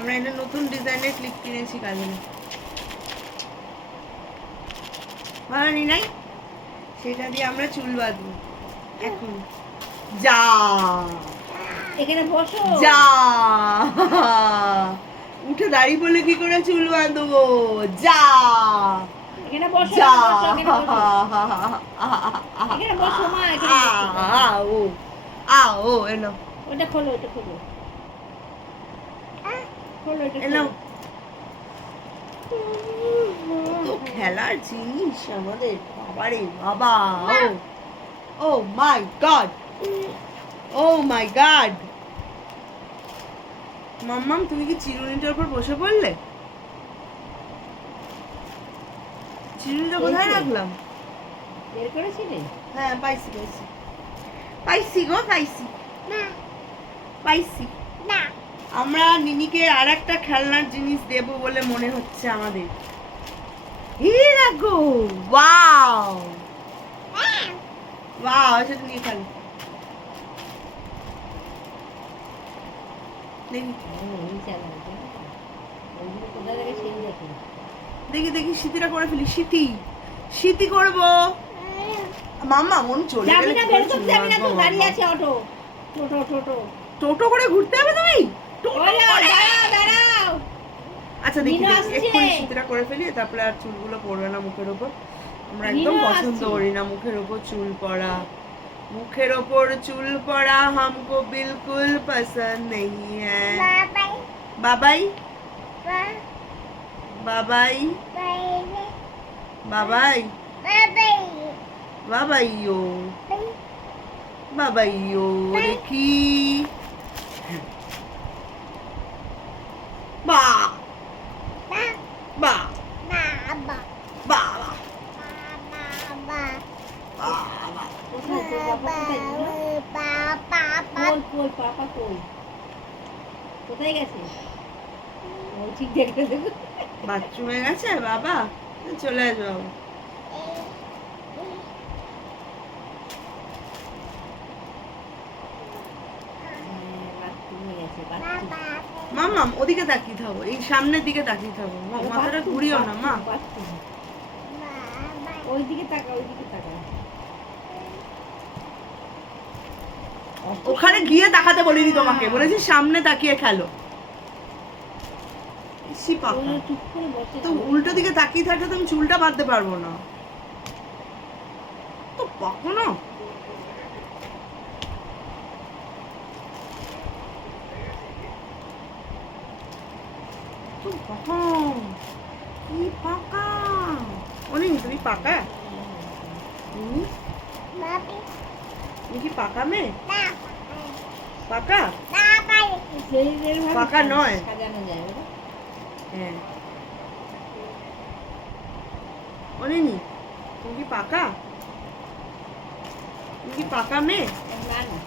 আমরা একটা নতুন ডিজাইনের ক্লিপ কিনেছি কাজলে, ভালো নি নাই? সেটা দিয়ে আমরা চুল বাঁধবো এখন। যা এখানে বসো, যা উঠে দাঁড়িয়ে বলে কি করে চুল বাঁধবো? যা এখানে বসো, যা এখানে বসো মা, এখানে বসো। ও এলো, ওটা খোলো, ওটা খোলো, খোলো, এটা এলো। খোলো। কত খেলার জিনিস আমাদের, বাবারে বাবা। ও মাই গড, ও মাই গড। মাম্মাম তুমি কি চিরুনিটার উপর বসে পড়লে? চিরুনিটা কোথায় রাখলাম? বের করেছিলে? হ্যাঁ পাইছি পাইছি পাইছি গো, পাইছি পাইছি। আমরা নিনিকে আর একটা খেলনার জিনিস দেব বলে মনে হচ্ছে আমাদের। এই দেখো, ওয়াও ওয়াও, সেটা নিয়ে খেলো দেখি। দেখি দেখি শীতিটা করে ফেলি, শীতি করবো। মাম্মা মন চলে গেলে কি করে চুল বাঁধবো? দাঁড়িয়ে আছে অটো, টোটো টোটো টোটো করে ঘুরতে হবে তুমি? টোটো করে? দাঁড়াও। আচ্ছা দেখি নিনু দেখি আসছে। এক্ষুনি শীতটা করে ফেলি, তারপরে আর চুলগুলো পড়বে না মুখের ওপর। আমরা একদম নিনু পছন্দ আসছে। করি না মুখের ওপর চুল পড়া। মুখের ওপর চুল পড়া हमको बिल्कुल पसंद नहीं है। बाबाई बाबाई बाबाई बाबाइयो बाबाइयो देखी बा बा बाबा बाबा কোথায় তোর বাবা? কোথায় গেল? কই পাপা কই? কোথায় গেছে? ও ঠিক দেখতে দেখো। বাথরুমে গেছে বাবা, চলে আসবে বাবা। বাথরুমে গেছে, বাথরুম। মাম্মা ওদিকে তাকিয়ে থাকো, এই সামনের দিকে তাকিয়ে থাকো, মাথাটা ঘুরিও না মা। বাথরুম। ওইদিকে তাকা, ওইদিকে তাকা। ওখানে গিয়ে তাকাতে বলিনি তোমাকে, বলেছি সামনে তাকিয়ে খেলো। ইসি পাকা, ওরা চুপ করে বসে তো উল্টো দিকে তাকিয়ে থাকলে তুমি চুলটা বাঁধতে পারবো না। তো পাকো না। তো পাকা, কি পাকা। অনেক তুমি পাকা, তুমি কি পাকা মেয়ে? পাকা পাকা নয়। সাজানো যায় ওরা। হ্যাঁ অনিনি, তুমি কি পাকা? তুমি কি পাকা মেয়ে? না না,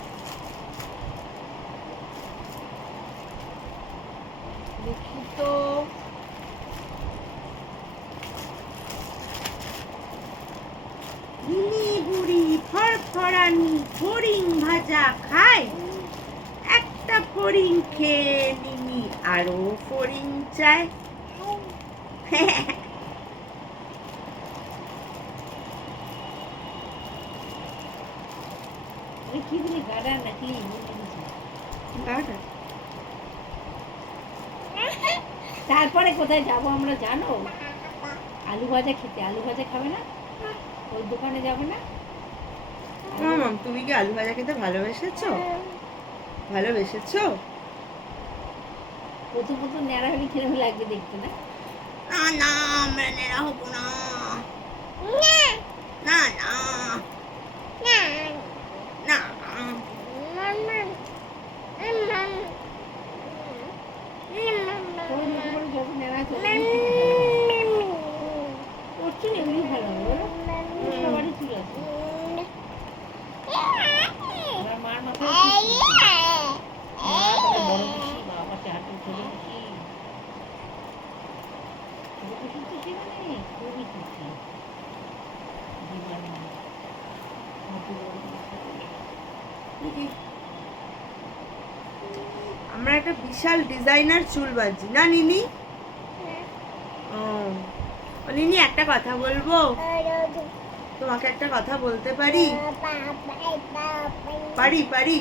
দেখি তো। নিনি বুড়ি ফরফরানি ফড়িং ভাজা খায়, একটা ফড়িং খেয়ে নিনি আরো ফড়িং চায়। কি দিলি গাডার নাকি? তারপরে কোথায় যাবো আমরা জানো? আলু ভাজা খেতে। আলু ভাজা খাবে না? ওই দোকানে যাবে না? মাম তুমি কি আলু ভাজা খেতে ভালোবেসেছো? ভালোবেসেছো? প্রথম প্রথম ন্যাড়া হলে কিরকম লাগবে দেখতে না? না না, আমরা নেড়া হবো না। না না না। তবে মুখে করে যখন ন্যাড়া চলে করছি না, এমনি ভালো হবে বলো? সবারই চুল আছে। আমার মার মাথায় বড় পিসি, বাবা চাটু ছোট পিসি। ছোট পিসি তো ছিল না, খুবই খুশি। আমরা একটা বিশাল ডিজাইনার চুল বাঁধছি না নিনি? ও ও নিনি, একটা কথা বলবো? তোমাকে একটা কথা বলতে পারি? পারি পারি?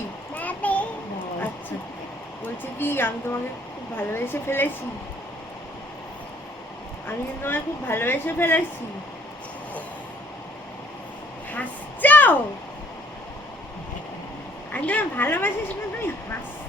আচ্ছা, বলছি কি, আমি তোমাকে খুব ভালোবেসে ফেলেছি। আমি কিন্তু তোমাকে খুব ভালোবেসে ফেলেছি। হাসছো? আমি তোমাকে ভালোবাসি শুনে তুমি হাসছো?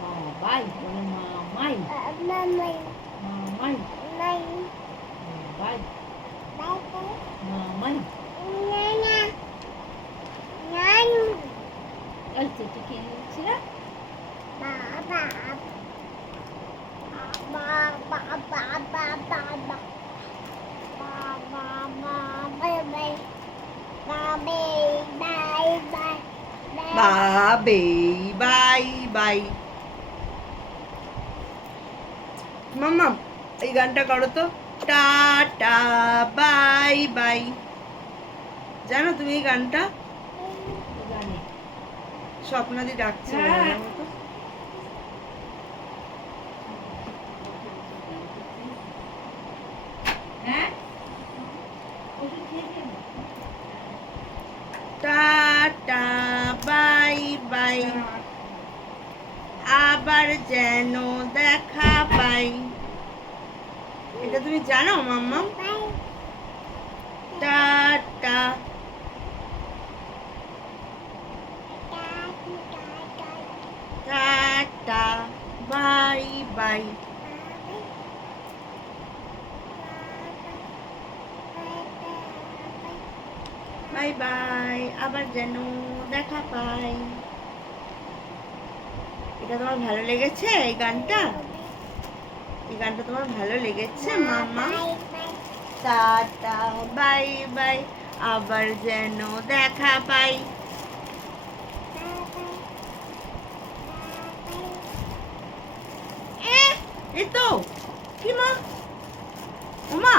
বাবাই বলে মামাই, মামাই, বাবাই, মামাই। ওই তো তুই কে নিচ্ছি না? বাবে বাই বাই। মাম্মা, এই গানটা করো তো। Tata bye by. জানো তুমি এই গানটা? জানি। স্বপ্নাদি ডাকছে হ্যাঁ। বলার মতো। হ্যাঁ? ওষুধ খেয়েছি না? টাটা বাই বাই, আবার যেন দেখা পাই। এটা তুমি জানো mamma? Tata. Tata bye bye. Bye bye, আবার যেন দেখা পাই। এটা তোমার ভালো লেগেছে এই গানটা? এই গানটা তোমার ভালো লেগেছে মাম্মা? টাটা বাই বাই, আবার যেন দেখা পাই। এই তো কি মা? ওমা,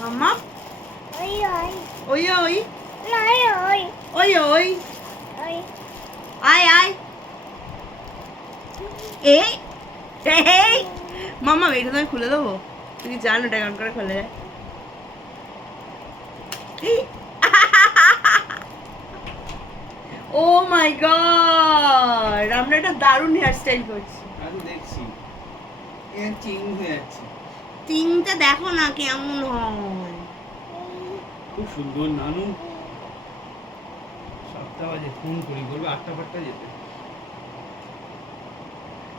মাম্মা, ওই ওই ওই ওই, আয় আয়। এই এই মাম্মা, এটা তুমি খুলে দেবো? তুমি জানো এটা কেমন করে খুলে যায়? ও মাই গড, আমরা একটা দারুণ হেয়ার স্টাইল করছি। আমি দেখছি এ চিং হয়ে যাচ্ছে। তিনটা দেখো না কেমন হয়। খুব সুন্দর নানু। 7টা বাজে, ফোন করি, বলবে 8টা যেতে।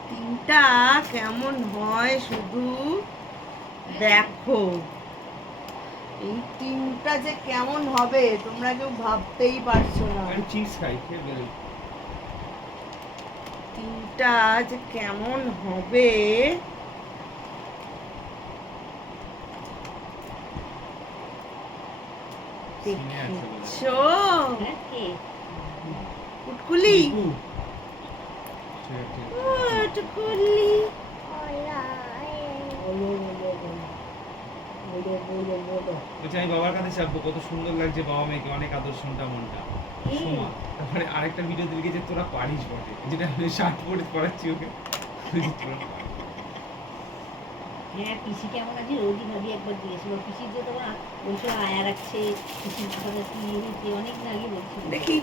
তিনটা কেমন হয় শুধু দেখো। এই তিনটা যে কেমন হবে তোমরা কেউ ভাবতেই পারছো না। আমি চিজ খাই, খেয়ে বেরোই। তিনটা যে কেমন হবে সিনে আছে বলে। দেখছো? হ্যাঁ, কে? কুটকুলি, টিকু। ঠিক আছে, ঠিক ও আছে। কুটকুলি। বলছি আমি বাবার কাছে চাপবো, কত সুন্দর লাগছে বাবা মেয়েকে, অনেক আদর শুনটা মনটা। এই। সোমা, তারপরে আরেকটা ভিডিও দিকে যে তোরা পারিস বটে, যেটা আমি শার্ট পরে পড়াচ্ছি ওকে। হ্যাঁ, পিসি কেমন আছে রোজই ভাবি একবার জিজ্ঞেস করো। পিসির যে তোমার বলছিল আয়া রাখছে, পিসির মাথা ব্যথা নিয়ে হয়েছে, অনেক দিন আগে বলছিল। দেখি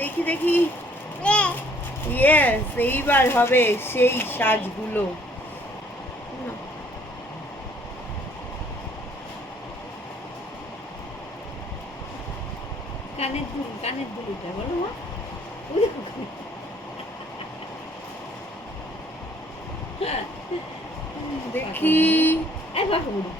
দেখি দেখি। ইয়েস, এইবার হবে সেই সাজগুলো। কানের দুলিটা বলো মা। ওই দেখো। দেখি। এই বাবা বলি।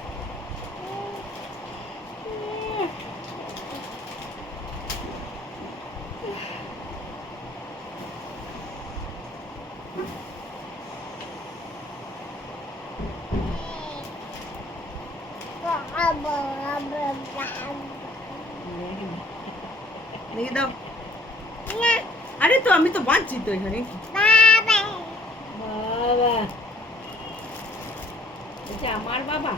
দেখি দাও। আরে তো আমি তো বাঁচছি তো এখানে। বাবা এটা আমার বাবা।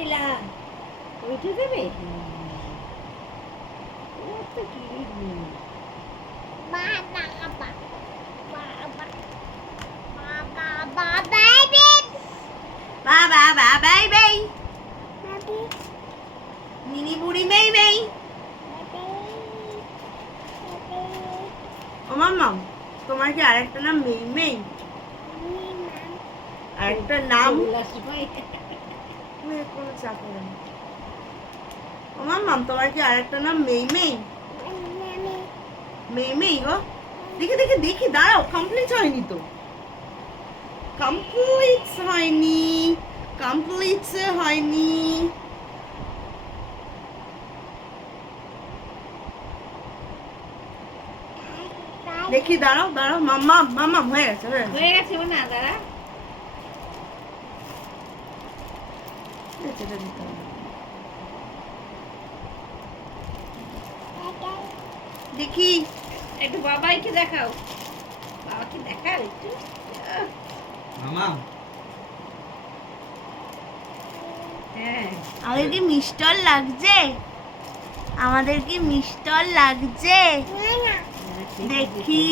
এলা ওইটা দেবে ও তো কি বাবা বাবাই বাই মিনি বুড়ি মেই মেই। ও মাম্মা তোমার কি আরেকটা নাম মেই মেই? আরেকটা নাম কোনো চাপ হবে না। ও মাম্মা তোমার কি আরেকটা নাম মেই মেই? মেই মেই গো। দেখি দেখি দেখি দাঁড়াও, কমপ্লিট হয়নি তো। কমপ্লিট হয়নি, কমপ্লিট হয়নি। দেখি দাঁড়াও দাঁড়াও, মাম্মা মাম্মা হয়ে গেছে হয়ে গেছে। হয়ে গেছে না দাদা এটা দিতে হবে। দেখি একটু বাবাইকে দেখাও, বাবাকে দেখাও একটু। মামা হ্যাঁ আমাদের কি মিষ্টল লাগছে? আমাদের কি মিষ্টল লাগছে? দেখি